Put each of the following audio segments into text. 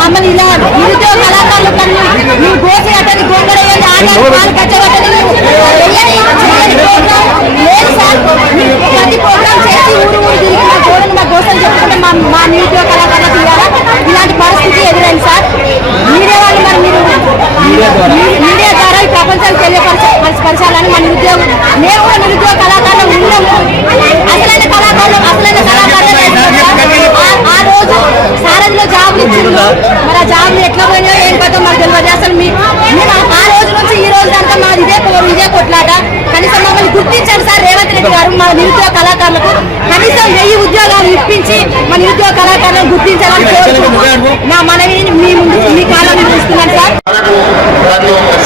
మమ్మల్ని ఇలా నిరుద్యోగ కళాకారులు కన్నా మీరు గోసి అట్టని గోంగడేయండి ఆటలు కచ్చబట్టని లేదు సార్. ప్రతి ప్రోగ్రామ్ చేసి ఊరు ఊరు తిరిగి మా గోడని మా గోసలు చెప్పుకుంటే మా నిరుద్యోగ కళాకారులకు ఇవ్వాలా ఇలాంటి పరిస్థితి ఎదురైంది సార్. మీడియా వాళ్ళు మరి మీరు మీడియా ద్వారా ఈ ప్రపంచానికి తెలియపరచాలని మన నిరుద్యోగం మేము కూడా నిరుద్యోగ కళాకారులు ఉన్నాము. అసలైన కళాకారులు ఆ రోజు సారథిలో జాబ్లు ఇచ్చిండ్రు. మరి ఆ జాబ్లు ఎట్లా పోయినా ఏం పదో మాకు తెలియదు. అసలు మేము ఆ రోజు నుంచి ఈ రోజు అంతా మాది ఇదే కొట్లాట. కనీసం మమ్మల్ని గుర్తించండి సార్ రేవంత్ రెడ్డి గారు. మా నిరుద్యోగ కళాకారులకు కనీసం 1000 ఉద్యోగాలు ఇప్పించి మా నిరుద్యోగ కళాకారులను గుర్తించాలని కోరుకుంటున్నాను. నా మనవిని మీ కాలంలో చూస్తున్నాను సార్.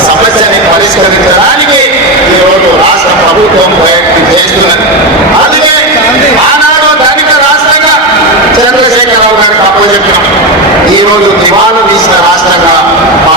సమస్యని పరిష్కరించడానికి ఈరోజు రాష్ట్ర ప్రభుత్వం ప్రయత్నం చేస్తున్నది. అందుకే ఆనాడు ధనిక రాష్ట్రంగా చంద్రశేఖరరావు గారికి అప్పచెప్పినాం. ఈరోజు దివాను తీసిన రాష్ట్రంగా మా